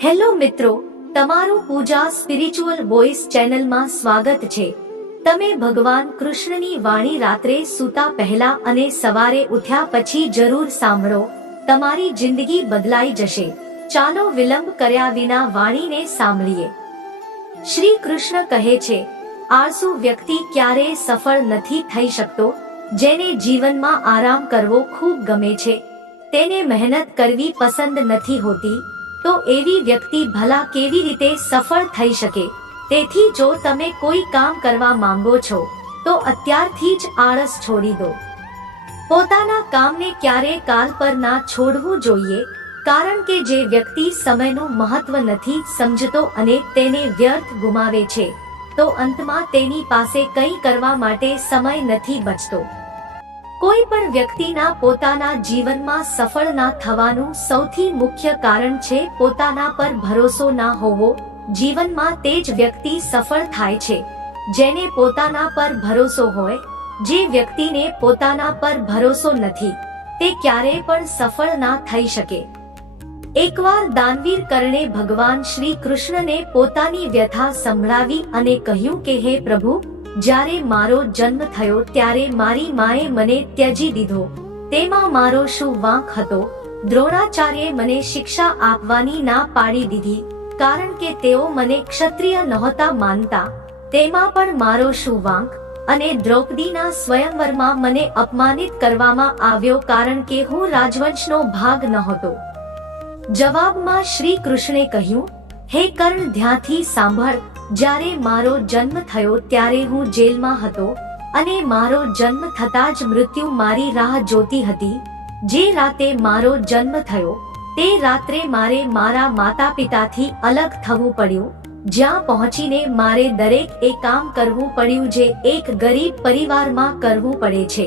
Hello મિત્રો, તમારું પૂજા spiritual voice ચેનલમાં સ્વાગત છે। તમે ભગવાન કૃષ્ણની વાણી રાત્રે સૂતા પહેલા અને સવારે ઉઠ્યા પછી જરૂર સાંભળો, તમારી જિંદગી બદલાઈ જશે। ચાલો વિલંબ કર્યા વિના વાણીને સાંભળીએ। શ્રી કૃષ્ણ કહે છે, આળસુ વ્યક્તિ ક્યારેય સફળ નથી થઈ શકતો। જેને જીવનમાં આરામ કરવો ખૂબ ગમે છે, તેને મહેનત કરવી પસંદ નથી હોતી, તો એવી વ્યક્તિ ભલા કેવી રીતે સફળ થઈ શકે। તેથી જો તમે કોઈ કામ કરવા માંગો છો તો અત્યારથી જ આળસ છોડી દો। પોતાના કામને ક્યારેય કાલ પર ના છોડવું જોઈએ, કારણ કે જે વ્યક્તિ સમયનું મહત્વ નથી સમજતો અને તેને વ્યર્થ ગુમાવે છે, તો અંતમાં તેની પાસે કંઈ કરવા માટે સમય નથી બચતો। કોઈ પણ વ્યક્તિના પોતાના જીવનમાં સફળ ના થવાનું સૌથી મુખ્ય કારણ છે પોતાના પર ભરોસો ના હોવો। જીવનમાં તે જ વ્યક્તિ સફળ થાય છે જેને પોતાના પર ભરોસો હોય। જે વ્યક્તિને પોતાના પર ભરોસો નથી, તે ક્યારેય પણ સફળ ના થઈ શકે। એકવાર દાનવીર કર્ણે ભગવાન શ્રી કૃષ્ણને પોતાની વ્યથા સંભળાવી અને કહ્યું કે હે પ્રભુ, જ્યારે મારો જન્મ થયો ત્યારે મારી માએ મને ત્યજી દીધો, તેમાં મારો શું વાંક હતો? દ્રોણાચાર્યે મને શિક્ષા આપવાની ના પાડી દીધી, કારણ કે તેઓ મને ક્ષત્રિય નહોતા માનતા, તેમાં પણ મારો શું વાંક? અને દ્રૌપદીના સ્વયંવરમાં મને અપમાનિત કરવામાં આવ્યો કારણ કે હું રાજવંશનો ભાગ નહોતો। જવાબમાં શ્રી કૃષ્ણે કહ્યું, હે કર્ણ, ધ્યાનથી સાંભળ। જ્યારે મારો જન્મ થયો ત્યારે હું જેલમાં હતો અને મારો જન્મ થતાં જ મૃત્યુ મારી રાહ જોતી હતી। જે રાતે મારો જન્મ થયો તે રાત્રે મારે મારા માતા પિતાથી અલગ થવું પડ્યું, જ્યાં પહોંચીને મારે દરેક એ કામ કરવું પડ્યું જે એક ગરીબ પરિવારમાં કરવું પડે છે।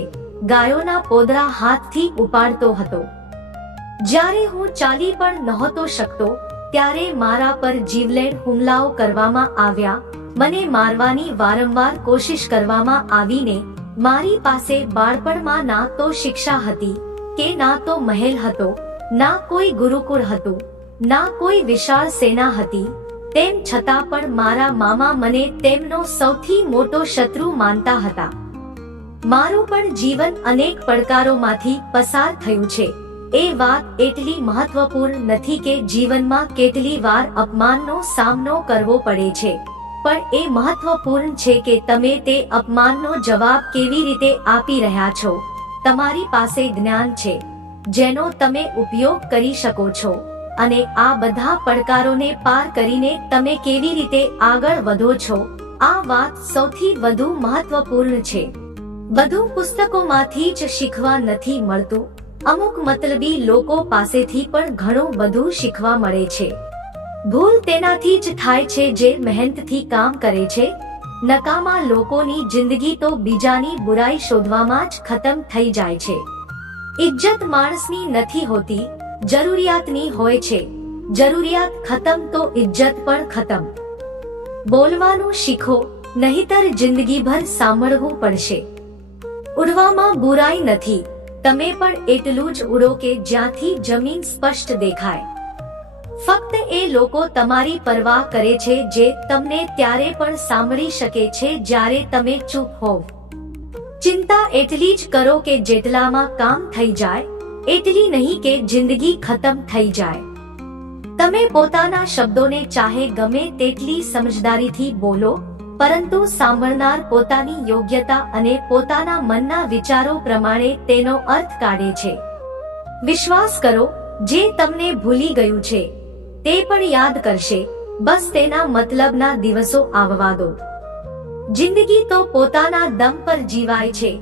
ગાયોના પોદરા હાથથી ઉપાડતો હતો। જ્યારે હું ચાલી પણ નહોતો શકતો ત્યારે મારા પર જીવલેણ હુમલાઓ કરવામાં આવ્યા। મને મારવાની વારંવાર કોશિશ કરવામાં આવીને મારી પાસે બાળપણમાં ના તો શિક્ષા હતી કે ના તો મહેલ હતો, ના કોઈ ગુરુકુળ હતું, ના કોઈ વિશાળ સેના હતી। તેમ છતાં પણ મારા મામા મને તેમનો સૌથી મોટો શત્રુ માનતા હતા। મારું પણ જીવન અનેક પડકારોમાંથી પસાર થયું છે। એ વાત એટલી મહત્વપૂર્ણ નથી કે જીવનમાં કેટલી વાર અપમાનનો સામનો કરવો પડે છે, પણ એ મહત્વપૂર્ણ છે કે તમે તે અપમાનનો જવાબ કેવી રીતે આપી રહ્યા છો। તમારી પાસે જ્ઞાન છે જેનો તમે ઉપયોગ કરી શકો છો, અને આ બધા પડકારોને પાર કરીને તમે કેવી રીતે આગળ વધો છો, આ વાત સૌથી વધુ મહત્વપૂર્ણ છે। બધું પુસ્તકોમાંથી જ શીખવા નથી મળતું, અમુક મતલબી લોકો પાસેથી પણ ઘણું બધું શીખવા મળે છે। ભૂલ તેનાથી જ થાય છે જે મહેનતથી કામ કરે છે। નકામા લોકોની જિંદગી તો બીજાની બુરાઈ શોધવામાં જ ખતમ થઈ જાય છે। ઇજ્જત માણસની નથી હોતી, જરૂરિયાતની હોય છે। જરૂરિયાત ખતમ તો ઇજ્જત પણ ખતમ। બોલવાનું શીખો, નહીતર જિંદગીભર સાંભળવું પડશે। ઉડવામાં બુરાઈ નથી, તમે પણ એટલું જ ઉડો કે જ્યાંથી જમીન સ્પષ્ટ દેખાય। ફક્ત એ લોકો તમારી પરવાહ કરે છે જે તમને ત્યારે પણ સાંભળી શકે છે જ્યારે તમે ચૂપ હોવ। ચિંતા એટલી જ કરો કે જેટલામાં કામ થઈ જાય, એટલી નહીં કે જિંદગી ખતમ થઈ જાય। તમે પોતાના શબ્દોને ચાહે ગમે તેટલી સમજદારીથી બોલો, પરંતુ સાંભળનાર પોતાની યોગ્યતા અને પોતાના મનના વિચારો પ્રમાણે તેનો અર્થ કાઢે છે। વિશ્વાસ કરો, જે તમને ભૂલી ગયું છે તે પણ યાદ કરશે, બસ તેના મતલબના દિવસો આવવા દો। જિંદગી તો પોતાના દમ પર જીવાય છે,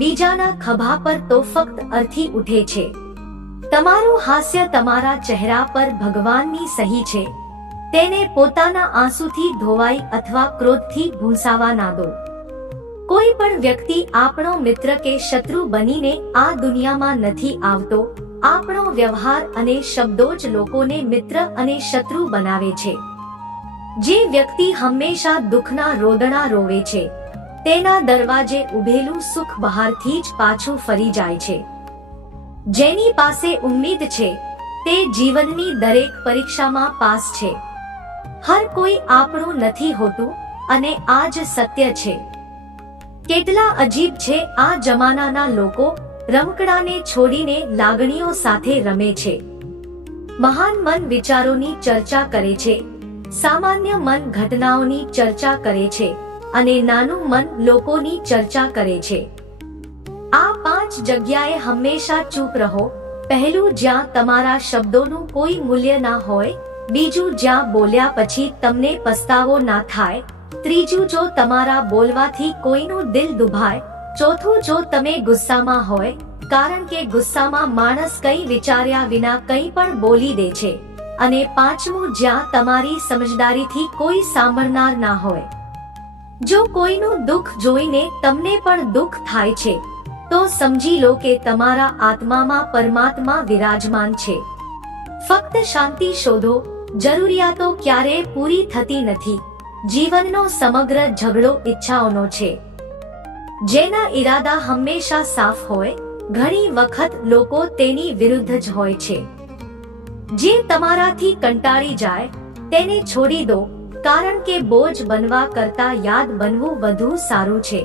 બીજાના ખભા પર તો ફક્ત અર્થી ઉઠે છે। તમારું હાસ્ય તમારા ચહેરા પર ભગવાનની સહી છે, તેને પોતાના આંસુથી ધોવાઈ અથવા ક્રોધથી ભૂંસાવા ના દો। કોઈ પણ વ્યક્તિ આપણો મિત્ર કે શત્રુ બનીને આ દુનિયામાં નથી આવતો, આપણો વ્યવહાર અને શબ્દો જ લોકોને મિત્ર અને શત્રુ બનાવે છે। જે વ્યક્તિ હંમેશા દુઃખના રોદણા રોવે છે, તેના દરવાજે ઉભેલું સુખ બહારથી જ પાછું ફરી જાય છે। જેની પાસે ઉમ્મીદ છે તે જીવનની દરેક પરીક્ષામાં પાસ છે. હર કોઈ આપણું નથી હોતું અને આ જ સત્ય છે. કેટલા અજીબ છે આ જમાનાના લોકો, રમકડાને છોડીને લાગણીઓ સાથે રમે છે. મહાન મન વિચારોની ચર્ચા કરે છે, સામાન્ય મન ઘટનાઓની ચર્ચા કરે છે અને નાનું મન લોકોની ચર્ચા કરે છે. આ 5 જગ્યાએ હંમેશા ચૂપ રહો. પહેલું, જ્યાં તમારા શબ્દોનું કોઈ મૂલ્ય ના હોય. બીજું, જ્યાં બોલ્યા પછી તમને પસ્તાવો ના થાય. ત્રીજું, જો તમારા બોલવાથી કોઈનું દિલ દુભાય. ચોથું, જો તમે ગુસ્સામાં હોય, કારણ કે ગુસ્સામાં માણસ કંઈ વિચાર્યા વિના કંઈ પણ બોલી દે છે. અને પાંચમું, જ્યાં તમારી સમજદારીથી કોઈ સાંભળનાર ના હોય. જો કોઈનું દુઃખ જોઈને તમને પણ દુઃખ થાય છે, તો સમજી લો કે તમારા આત્મામાં પરમાત્મા વિરાજમાન છે. ફક્ત શાંતિ શોધો. જરૂરિયાતો ક્યારેય પૂરી થતી નથી. જીવનનો સમગ્ર ઝઘડો ઈચ્છાઓનો છે. જેના ઈરાદા હંમેશા સાફ હોય, ઘણી વખત લોકો તેની વિરુદ્ધ જ હોય છે. જે તમારાથી કંટાળી જાય તેને છોડી દો, કારણ કે બોજ બનવા કરતા યાદ બનવું વધુ સારું છે.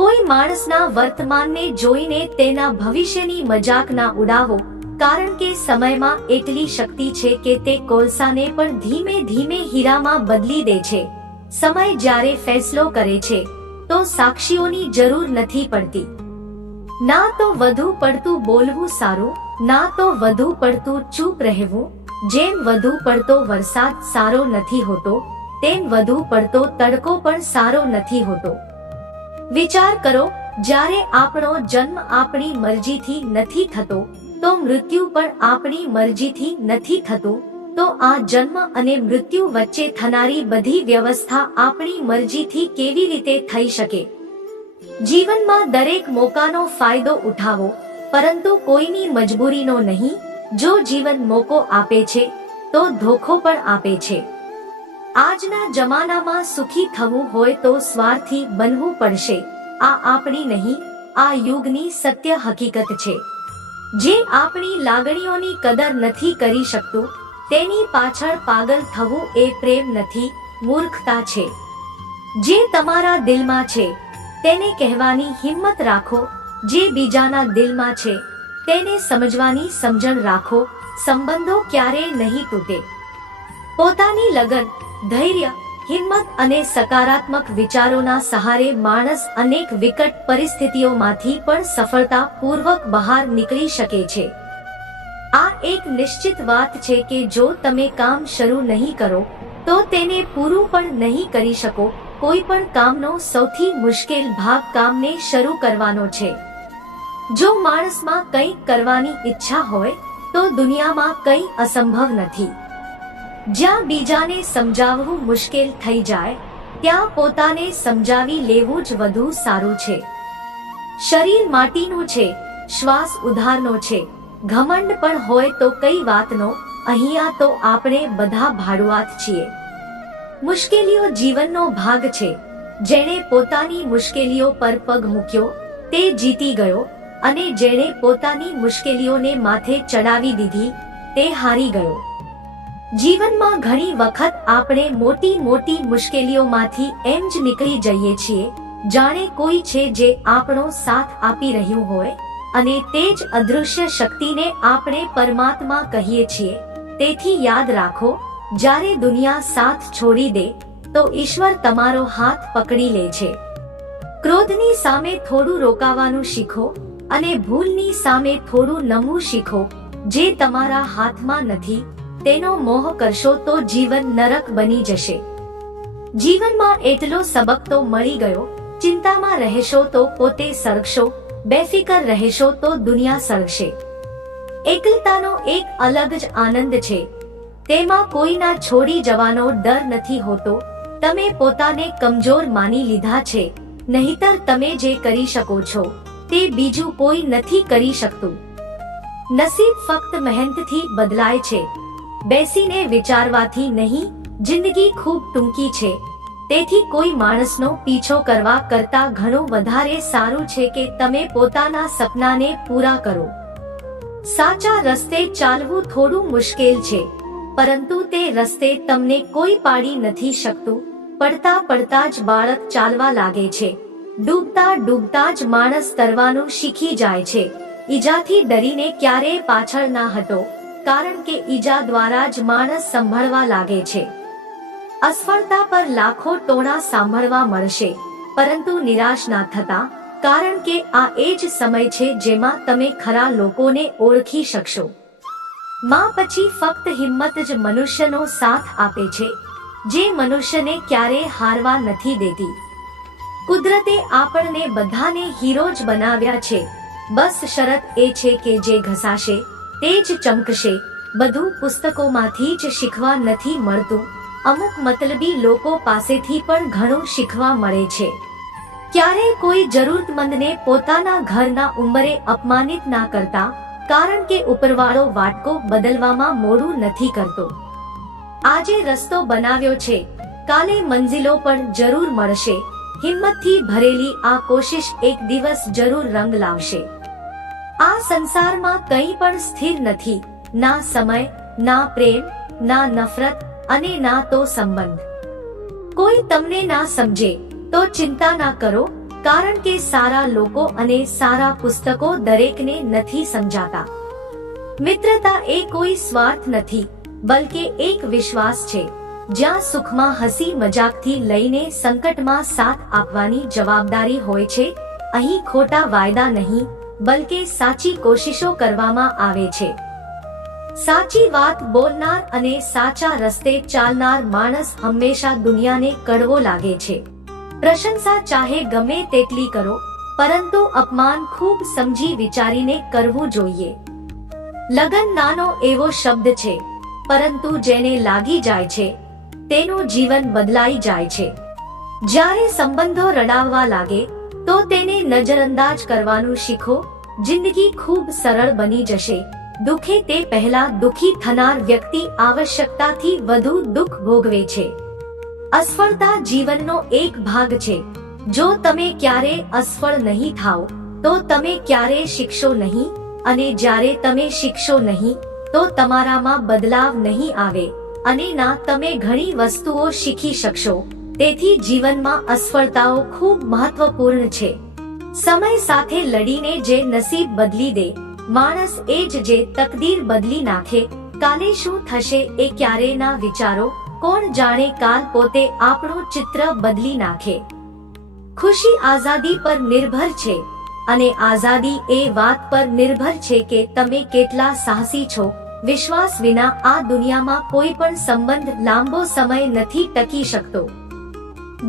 કોઈ માણસના વર્તમાનને જોઈને તેના ભવિષ્યની મજાક ના ઉડાવો, કારણ કે સમયમાં એટલી શક્તિ છે કે તે કોલસાને પણ ધીમે ધીમે હીરામાં બદલી દે છે. સમય જ્યારે ફેસલો કરે છે તો સાક્ષીઓની જરૂર નથી પડતી. ના તો વધુ પડતું બોલવું સારું, ના તો વધુ પડતું ચૂપ રહેવું. જેમ વધુ પડતો વરસાદ સારો નથી હોતો, તેમ વધુ પડતો તડકો પણ સારો નથી હોતો. વિચાર કરો, જ્યારે આપણો જન્મ આપણી મરજીથી નથી થતો, તો મૃત્યુ પણ આપણી મરજીથી નથી થતું. તો આ જન્મ અને મૃત્યુ વચ્ચે થનારી બધી વ્યવસ્થા આપણી મરજીથી કેવી રીતે થઈ શકે? જીવનમાં દરેક મોકાનો ફાયદો ઉઠાવો, પરંતુ કોઈની મજબૂરીનો નહીં. જો જીવન મોકો આપે છે તો ધોખો પણ આપે છે. આજના જમાનામાં સુખી થવું હોય તો સ્વાર્થી બનવું પડશે. આ આપણી નહીં, આ યુગની સત્ય હકીકત છે. જે આપણી લાગણીઓની કદર નથી કરી શકતું, તેની પાછળ પાગલ થવું એ પ્રેમ નથી, મૂર્ખતા છે. જે તમારા દિલમાં છે તેને કહેવાની હિંમત રાખો. જે બીજાના દિલમાં છે તેને સમજવાની સમજણ રાખો. સંબંધો ક્યારેય નહીં તૂટે. પોતાની લગન, ધૈર્ય, હિંમત અને સકારાત્મક વિચારોના સહારે માણસ અનેક વિકટ પરિસ્થિતિઓમાંથી પણ સફળતાપૂર્વક બહાર નીકળી શકે છે. આ એક નિશ્ચિત વાત છે કે જો તમે કામ શરૂ નહીં કરો તો તેને પૂરું પણ નહીં કરી શકો. કોઈ પણ કામનો સૌથી મુશ્કેલ ભાગ કામને શરૂ કરવાનો છે. જો માણસમાં કંઈક કરવાની ઈચ્છા હોય તો દુનિયામાં કંઈ અસંભવ નથી. જ્યાં બીજાને સમજાવવું મુશ્કેલ થઈ જાય, ત્યાં પોતાને સમજાવી લેવું જ વધુ સારું છે. શરીર માટીનું છે, શ્વાસ ઉધારનો છે. ઘમંડ પણ હોય તો કઈ વાતનો? અહીંયા તો આપણે બધા ભાડુઆત છીએ. મુશ્કેલીઓ જીવનનો ભાગ છે. જેણે પોતાની મુશ્કેલીઓ પર પગ મૂક્યો તે જીતી ગયો, અને જેણે પોતાની મુશ્કેલીઓને માથે ચડાવી દીધી તે હારી ગયો. જીવનમાં ઘણી વખત આપણે મોટી મોટી મુશ્કેલીઓમાંથી એમ જ નીકળી જઈએ છીએ જાણે કોઈ છે જે આપણો સાથ આપી રહ્યું હોય, અને તે જ અદૃશ્ય શક્તિને આપણે પરમાત્મા કહીએ છીએ. તેથી યાદ રાખો, જ્યારે દુનિયા સાથ છોડી દે તો ઈશ્વર તમારો હાથ પકડી લે છે. ક્રોધની સામે થોડું રોકાવાનું શીખો અને ભૂલની સામે થોડું નમવું શીખો. જે તમારા હાથમાં નથી તેનો મોહ કરશો તો જીવન નરક બની જશે. જીવનમાં એટલો સબક તો મળી ગયો. ચિંતામાં રહેશો તો પોતે સળગશો, બેફિકર રહેશો તો દુનિયા સળગશે. એકલતાનો એક અલગ જ આનંદ છે. તેમાં કોઈના છોડી જવાનો ડર નથી હોતો. તમે પોતાને કમજોર માની લીધા છે, નહીતર તમે જે કરી શકો છો તે બીજું કોઈ નથી કરી શકતું. નસીબ ફક્ત મહેનતથી બદલાય છે, બેસીને વિચારવાથી નહીં. જિંદગી ખૂબ ટૂંકી છે, તેથી કોઈ માણસનો પીછો કરવા કરતા ઘણું વધારે સારું છે કે તમે પોતાના સપનાને પૂરા કરો. સાચા રસ્તે ચાલવું થોડું મુશ્કેલ છે, પરંતુ તે રસ્તે તમને કોઈ પાડી નથી શકતું. પડતા પડતા જ બાળક ચાલવા લાગે છે. ડૂબતા ડૂબતા જ માણસ તરવાનું શીખી જાય છે. ઈજાથી ડરીને ક્યારેય પાછળ ના હટો, કારણ કે ઈજા દ્વારા જ માણસ સંભળવા લાગે છે. અસફળતા પર લાખો ટોણા સાંભળવા મળશે, પરંતુ નિરાશ ના થતા, કારણ કે આ એ જ સમય છે જેમાં તમે ખરા લોકોને ઓળખી શકશો. માં પછી ફક્ત હિંમત જ મનુષ્યનો સાથ આપે છે, જે મનુષ્યને ક્યારેય હારવા નથી દેતી. કુદરતે આપણને બધાને હીરો જ બનાવ્યા છે. બસ શરત એ છે કે જે ઘસાશે તે જ ચમકશે. બધું પુસ્તકોમાંથી જ શીખવા નથી મળતું. અમુક મતલબી લોકો પાસેથી પણ ઘણું શીખવા મળે છે. ક્યારેય કોઈ જરૂરતમંદને પોતાના ઘરના ઉંમરે અપમાનિત ના કરતા, કારણ કે ઉપરવાળો વાટકો બદલવામાં મોડું નથી કરતો. આજે રસ્તો બનાવ્યો છે, કાલે મંજિલો પણ જરૂર મળશે. હિંમતથી ભરેલી આ કોશિશ એક દિવસ જરૂર રંગ લાવશે. આ સંસારમાં કંઈ પણ સ્થિર નથી, ના સમય, ના પ્રેમ, ના નફરત અને ના તો સંબંધ. કોઈ તમને ના સમજે તો ચિંતા ના કરો, કારણ કે સારા લોકો અને સારા પુસ્તકો દરેકને નથી સમજાતા. મિત્રતા એ કોઈ સ્વાર્થ નથી, બલકે એક વિશ્વાસ છે. જ્યાં સુખમાં હસી મજાકથી લઈને સંકટમાં સાથ આપવાની જવાબદારી હોય છે, અહીં ખોટા વાયદા નહીં, બલકે સાચી કોશિશો કરવામાં આવે છે. સાચી વાત બોલનાર અને સાચા રસ્તે ચાલનાર માણસ હંમેશા દુનિયાને કડવો લાગે છે. પ્રશંસા ચાહે ગમે તેટલી કરો, પરંતુ અપમાન ખૂબ સમજી વિચારીને કરવું જોઈએ. લગન નાનો એવો શબ્દ છે, પરંતુ જેને લાગી જાય છે તેનું જીવન બદલાઈ જાય છે. જ્યારે સંબંધો રડાવવા લાગે તો તેને નજરઅંદાજ કરવાનું શીખો. જિંદગી ખૂબ સરળ બની જશે. દુખે તે પહેલા દુખી થનાર વ્યક્તિ આવશ્યકતાથી વધુ દુઃખ ભોગવે છે. અસફળતા જીવનનો એક ભાગ છે. જો તમે ક્યારે અસફળ નહીં થાઓ તો તમે ક્યારે શીખશો નહીં, અને જ્યારે તમે શીખશો નહીં તો તમારામાં બદલાવ નહીં આવે, અને ના તમે ઘણી વસ્તુઓ શીખી શકશો. તેથી જીવનમાં અસફળતાઓ ખૂબ મહત્વપૂર્ણ છે. સમય સાથે લડીને જે નસીબ બદલી દે માણસ એ જ જે તકદીર બદલી નાખે. કાલે શું થશે એ ક્યારે ના વિચારો. કોણ જાણે કાલ પોતે આપણું ચિત્ર બદલી નાખે. ખુશી આઝાદી પર નિર્ભર છે, અને આઝાદી એ વાત પર નિર્ભર છે કે તમે કેટલા સાહસી છો. વિશ્વાસ વિના આ દુનિયામાં કોઈ પણ સંબંધ લાંબો સમય નથી ટકી શકતો.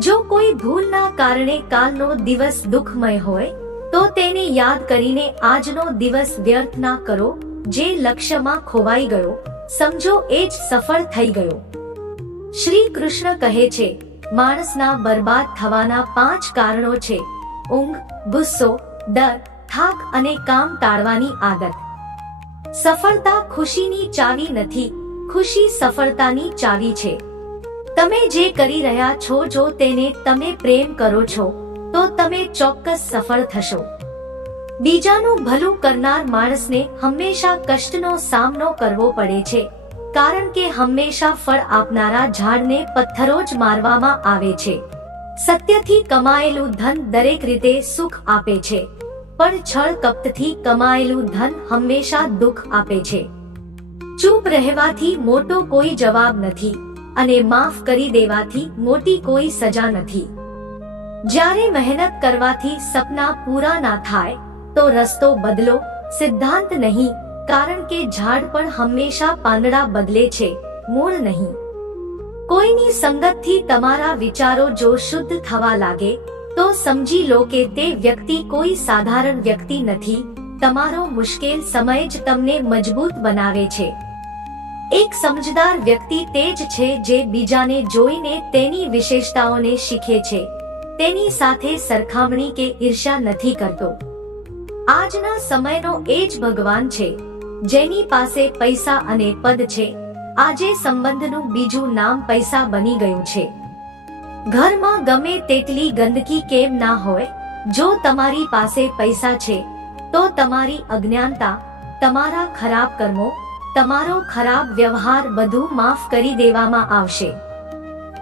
જો કોઈ ભૂલના કારણે કાલનો દિવસ દુઃખમય હોય તો તેને યાદ કરીને આજનો દિવસ વ્યર્થ ના કરો. જે લક્ષ્યમાં ખોવાઈ ગયો સમજો એ જ સફળ થઈ ગયો. શ્રી કૃષ્ણ કહે છે, માણસના બરબાદ થવાના 5 કારણો છે: ઊંઘ, ગુસ્સો, ડર, થાક અને કામ ટાળવાની આદત. સફળતા ખુશીની ચાવી નથી, ખુશી સફળતાની ચાવી છે. તમે જે કરી રહ્યા છો, જો તેને તમે પ્રેમ કરો છો તો તમે ચોક્કસ સફળ થશો. બીજાનું ભલું કરનાર માણસને હંમેશા કષ્ટનો સામનો કરવો પડે છે, કારણ કે હંમેશા ફળ આપનારા ઝાડને પથ્થરો જ મારવામાં આવે છે. સત્યથી કમાયેલું ધન દરેક રીતે સુખ આપે છે, પણ છળ કપટથી કમાયેલું ધન હંમેશા દુઃખ આપે છે. ચૂપ રહેવાથી મોટો કોઈ જવાબ નથી, અને માફ કરી દેવાથી મોટી કોઈ સજા નથી. જ્યારે મહેનત કરવાથી સપના પૂરા ના થાય તો રસ્તો બદલો, સિદ્ધાંત નહીં, કારણ કે ઝાડ પણ હંમેશા પાંદડા બદલે છે, મૂળ નહીં. કોઈની સંગતથી તમારા વિચારો જો શુદ્ધ થવા લાગે તો સમજી લો કે તે વ્યક્તિ કોઈ સાધારણ વ્યક્તિ નથી. તમારો મુશ્કેલ સમય જ તમને મજબૂત બનાવે છે. એક સમજદાર વ્યક્તિ તે જ છે જે બીજાને જોઈને તેની વિશેષતાઓને શીખે છે, તેની સાથે સરખામણી કે ઈર્ષ્યા નથી કરતો. આજના સમયનો એ જ ભગવાન છે, જેની પાસે પૈસા અને પદ છે. આજે સંબંધનું બીજું નામ પૈસા બની ગયું છે. ઘરમાં ગમે તેટલી ગંદકી કેમ ના હોય, જો તમારી પાસે પૈસા છે તો તમારી અજ્ઞાનતા, તમારા ખરાબ કર્મો, તમારો ખરાબ વ્યવહાર બધું માફ કરી દેવામાં આવશે.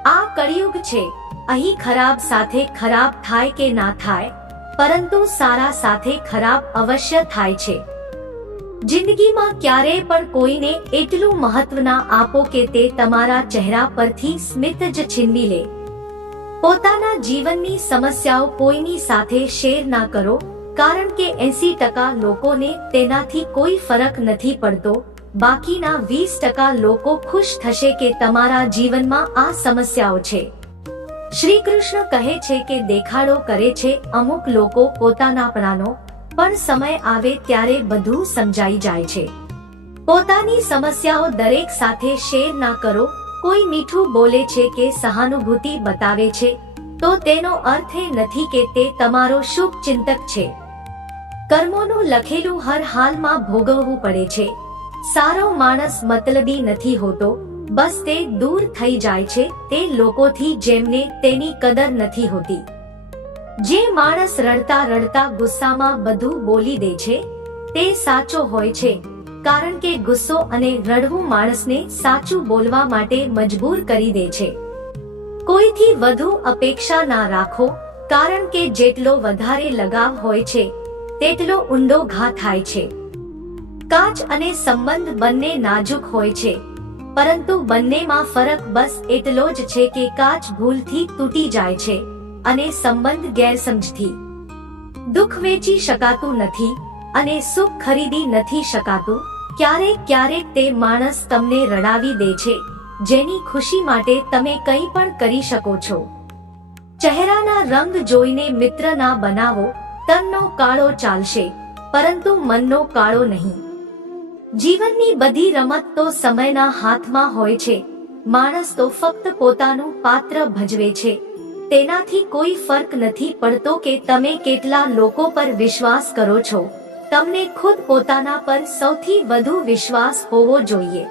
આ કળિયુગ છે. અહીં ખરાબ સાથે ખરાબ થાય કે ના થાય, પરંતુ સારા સાથે ખરાબ અવશ્ય થાય છે. જિંદગીમાં ક્યારેય પણ કોઈને એટલું મહત્વ ના આપો કે તે તમારા ચહેરા પરથી સ્મિત જ છીનવી લે. પોતાના જીવનની સમસ્યાઓ કોઈની સાથે શેર ના કરો, કારણ કે 80% લોકોને તેનાથી કોઈ ફરક નથી પડતો. બાકીના 20% લોકો ખુશ થશે કે તમારા જીવનમાં આ સમસ્યાઓ છે. શ્રી કૃષ્ણ કહે છે કે દેખાડો કરે છે અમુક લોકો પોતાનાપણાનો, પણ સમય આવે ત્યારે બધું સમજાઈ જાય છે. પોતાની સમસ્યાઓ દરેક સાથે શેર ના કરો. કોઈ મીઠું બોલે છે કે સહાનુભૂતિ બતાવે છે તો તેનો અર્થ એ નથી કે તે તમારો શુભ ચિંતક છે. કર્મોનું લખેલું હર હાલમાં ભોગવવું પડે છે. સારો માણસ મતલબી નથી હોતો, બસ તે દૂર થઈ જાય છે તે લોકોથી જેમને તેની કદર નથી હોતી. જે માણસ રડતા રડતા ગુસ્સામાં બધું બોલી દે છે તે સાચો હોય છે, કારણ કે ગુસ્સો અને રડવું માણસને સાચું બોલવા માટે મજબૂર કરી દે છે. કોઈથી વધુ અપેક્ષા ના રાખો, કારણ કે જેટલો વધારે લગાવ હોય છે તેટલો ઊંડો ઘા થાય છે. કાચ અને સંબંધ બંને નાજુક હોય છે, પરંતુ બંનેમાં ફરક બસ એટલો જ છે કે કાચ ભૂલથી તૂટી જાય છે અને સંબંધ ગેરસમજથી. દુઃખ વેચી શકાતું નથી અને સુખ ખરીદી નથી શકાતું. ક્યારેક ક્યારેક તે માણસ તમને રડાવી દે છે જેની ખુશી માટે તમે કંઈ પણ કરી શકો છો. ચહેરાના રંગ જોઈને મિત્ર ના બનાવો. તનનો કાળો ચાલશે, પરંતુ મનનો કાળો નહીં. જીવનની બધી રમત તો સમયના હાથમાં હોય છે. માણસ તો ફક્ત પોતાનું પાત્ર ભજવે છે. તેનાથી કોઈ ફરક નથી પડતો કે તમે કેટલા લોકો પર વિશ્વાસ કરો છો. તમને ખુદ પોતાના પર સૌથી વધુ વિશ્વાસ હોવો જોઈએ.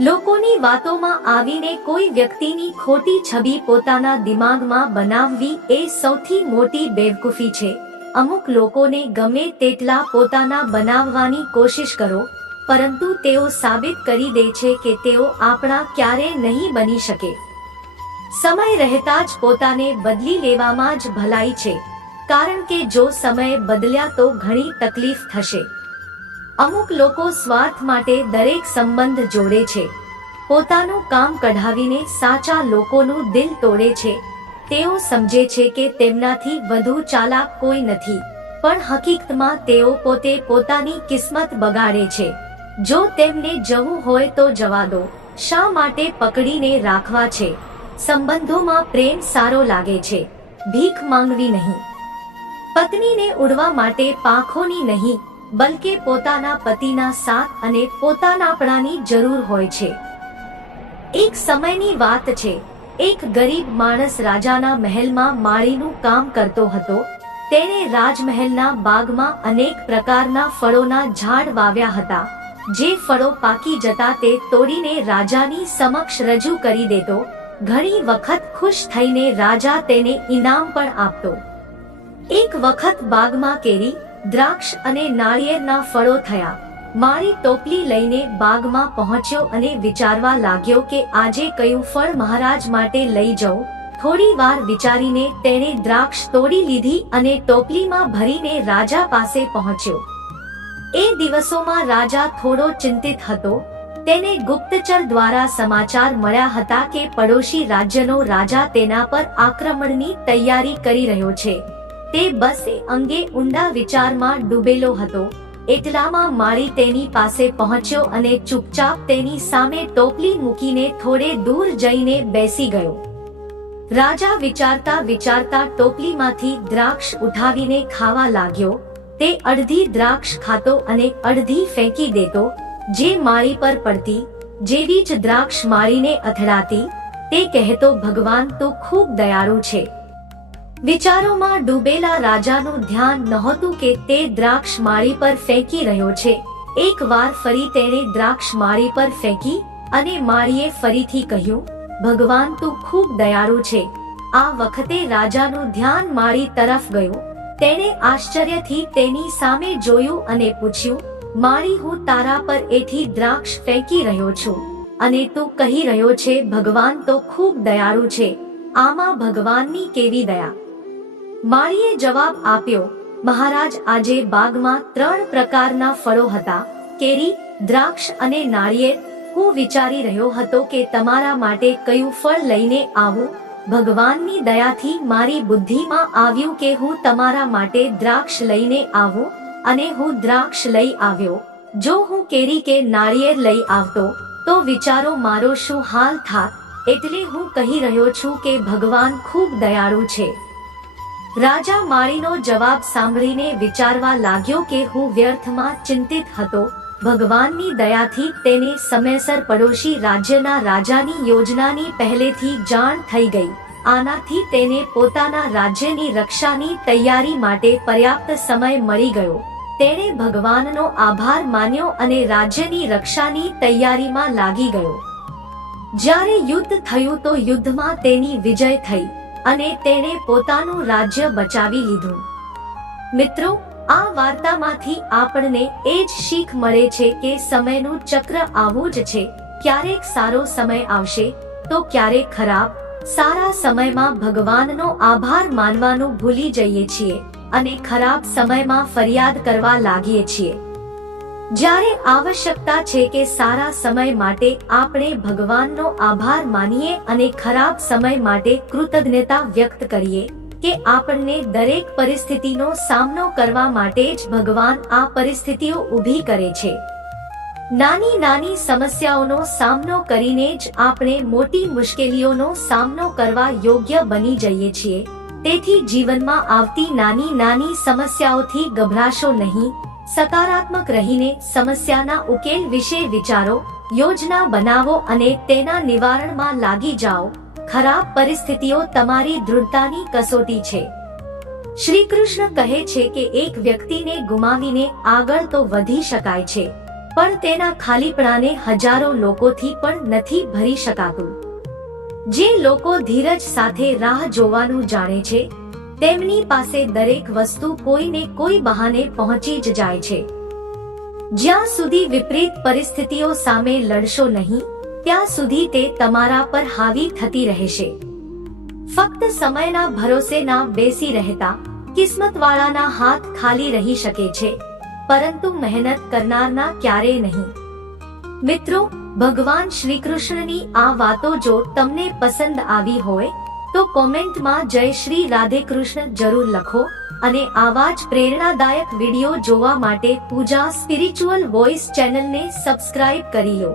લોકોની વાતોમાં આવીને કોઈ વ્યક્તિની ખોટી છબી પોતાના દિમાગમાં બનાવવી એ સૌથી મોટી બેવકૂફી છે. અમુક લોકોને ગમે તેટલા પોતાના બનાવવાની કોશિશ કરો, પરંતુ તેઓ સાબિત કરી દે છે કે તેઓ આપણા ક્યારે નહીં બની શકે. સમય રહેતા જ પોતાને બદલી લેવામાં જ ભલાઈ છે, કારણ કે જો સમય બદલ્યા તો ઘણી તકલીફ થશે. અમુક લોકો સ્વાર્થ માટે દરેક સંબંધ જોડે છે. પોતાનું કામ કઢાવીને સાચા લોકોનું દિલ તોડે છે. તેઓ સમજે છે કે તેમનાથી વધુ ચાલાક કોઈ નથી, પણ હકીકતમાં તેઓ પોતે પોતાની કિસ્મત બગાડે છે. જો તેમને જવું હોય તો જવા દો. શા માટે પકડીને રાખવા છે? સંબંધોમાં પ્રેમ સારો લાગે છે, ભીખ માંગવી નહીં. પત્નીને ઉડવા માટે પાંખોની નહીં, બલકે પોતાના પતિના સાથ અને પોતાનાપણાની જરૂર હોય છે. એક સમયની વાત છે. એક ગરીબ માણસ રાજાના મહેલમાં માળીનું કામ કરતો હતો. તેણે રાજમહેલના બાગમાં અનેક પ્રકારના ફળોના ઝાડ વાવ્યા હતા. જે ફળો પાકી જતા તે તોડીને રાજાની સમક્ષ રજૂ કરી દેતો. ઘણી વખત ખુશ થઈને રાજા તેને ઇનામ પણ આપતો. એક વખત બાગમાં કેરી, દ્રાક્ષ અને નાળિયેરના ફળો થયા. માળી ટોપલી લઈને બાગમાં પહોંચ્યો અને વિચારવા લાગ્યો કે આજે કયું ફળ મહારાજ માટે લઈ જવું. થોડી વાર વિચારીને તેણે દ્રાક્ષ તોડી લીધી અને ટોપલીમાં ભરીને રાજા પાસે પહોંચ્યો. એ દિવસોમાં રાજા થોડો ચિંતિત હતો. તેને ગુપ્તચર દ્વારા સમાચાર મળ્યા હતા કે પડોશી રાજ્યનો રાજા તેના પર આક્રમણની તૈયારી કરી રહ્યો છે. તે બસ એ અંગે ઊંડા વિચારમાં ડૂબેલો હતો. એટલામાં માળી તેની પાસે પહોંચ્યો અને ચૂપચાપ તેની સામે ટોપલી મૂકીને થોડે દૂર જઈને બેસી ગયો. રાજા વિચારતા વિચારતા ટોપલીમાંથી દ્રાક્ષ ઉઠાવીને ખાવા લાગ્યો. તે અડધી દ્રાક્ષ ખાતો અને અડધી ફેંકી દેતો. જે માળી પર પડતી, જેવી જ દ્રાક્ષ માળીને અથડાતી. તે કહેતો, ભગવાન તું ખૂબ દયાળુ છે. વિચારોમાં ડૂબેલા રાજાનું ધ્યાન નહોતું કે તે દ્રાક્ષ માળી પર ફેંકી રહ્યો છે. એક વાર ફરી તેણે દ્રાક્ષ માળી પર ફેંકી અને માળીએ ફરીથી કહ્યું, ભગવાન તું ખૂબ દયાળુ છે. આ વખતે રાજાનું ધ્યાન માળી તરફ ગયું. તેણે આશ્ચર્યથી તેની સામે જોયું અને પૂછ્યું, માળી હું તારા પર એથી દ્રાક્ષ ફેંકી રહ્યો છું અને તું કહી રહ્યો છે ભગવાન તો ખૂબ દયાળુ છે, આમાં ભગવાનની કેવી દયા. માળીએ જવાબ આપ્યો, મહારાજ આજે બાગમાં 3 પ્રકારના ફળો હતા, કેરી, દ્રાક્ષ અને નાળિયેર. હું વિચારી રહ્યો હતો કે તમારા માટે કયું ફળ લઈને આવું. ભગવાનની દયાથી મારી બુદ્ધિમાં આવ્યું કે હું તમારા માટે દ્રાક્ષ લઈને આવું અને હું દ્રાક્ષ લઈ આવ્યો. જો હું કેરી કે નાળિયેર લઈ આવતો તો વિચારો મારો શું હાલ થાત. એટલે હું કહી રહ્યો છું કે ભગવાન ખૂબ દયાળુ છે. રાજા માળીનો જવાબ સાંભળીને વિચારવા લાગ્યો કે હું વ્યર્થમાં ચિંતિત હતો. ભગવાનની દયાથી તેને સમયસર પડોશી રાજ્યના રાજાની યોજનાની પહેલેથી જાણ થઈ ગઈ. આનાથી તેને પોતાના રાજ્યની રક્ષાની તૈયારી માટે પર્યાપ્ત સમય મળી ગયો. તેણે ભગવાનનો આભાર માન્યો અને રાજ્યની રક્ષાની તૈયારીમાં લાગી ગયો. જ્યારે યુદ્ધ થયું તો યુદ્ધમાં તેની વિજય થઈ અને તેણે પોતાનું રાજ્ય બચાવી લીધું. મિત્રો, આ વાર્તામાંથી આપણને એ જ શીખ મળે છે કે સમયનું ચક્ર આવું જ છે. ક્યારેક સારો સમય આવશે તો ક્યારેક ખરાબ. સારા સમયમાં ભગવાનનો આભાર માનવાનું ભૂલી જઈએ છીએ અને ખરાબ સમયમાં ફરિયાદ કરવા લાગીએ છીએ. જ્યારે આવશ્યકતા છે કે સારા સમય માટે આપણે ભગવાનનો આભાર માનીએ અને ખરાબ સમય માટે કૃતજ્ઞતા વ્યક્ત કરીએ કે આપણને દરેક પરિસ્થિતિનો સામનો કરવા માટે જ ભગવાન આ પરિસ્થિતિઓ ઊભી કરે છે. નાની નાની સમસ્યાઓનો સામનો કરીને જ આપણે મોટી મુશ્કેલીઓનો સામનો કરવા યોગ્ય બની જઈએ છીએ. તેથી જીવનમાં આવતી નાની નાની સમસ્યાઓથી ગભરાશો નહીં. સકારાત્મક રહીને સમસ્યાના ઉકેલ વિશે વિચારો, યોજના બનાવો અને તેના નિવારણમાં લાગી જાઓ. ખરાબ પરિસ્થિતિઓ તમારી દૃઢતાની કસોટી છે. શ્રી કૃષ્ણ કહે છે કે એક વ્યક્તિને ગુમાવીને આગળ તો વધી શકાય છે, પણ તેના ખાલીપણાને હજારો લોકોથી પણ નથી ભરી શકાતું. જે લોકો ધીરજ સાથે રાહ જોવાનું જાણે છે તેમની પાસે દરેક વસ્તુ કોઈને કોઈ બહાને પહોંચી જ જાય છે. જ્યાં સુધી વિપરીત પરિસ્થિતિઓ સામે લડશો નહીં ત્યાં સુધી તે તમારા પર હાવી થતી રહેશે. ફક્ત સમયના ભરોસે ના બેસી રહેતા. કિસ્મતવાળાના હાથ ખાલી રહી શકે છે, પરંતુ મહેનત કરનારના ક્યારેય નહીં. મિત્રો, ભગવાન શ્રી કૃષ્ણની આ વાતો જો તમને પસંદ આવી હોય તો કોમેન્ટમાં જય શ્રી રાધે કૃષ્ણ જરૂર લખો અને આવા જ પ્રેરણાદાયક વિડીયો જોવા માટે પૂજા સ્પિરિચ્યુઅલ વોઇસ ચેનલને સબસ્ક્રાઇબ કરી લો.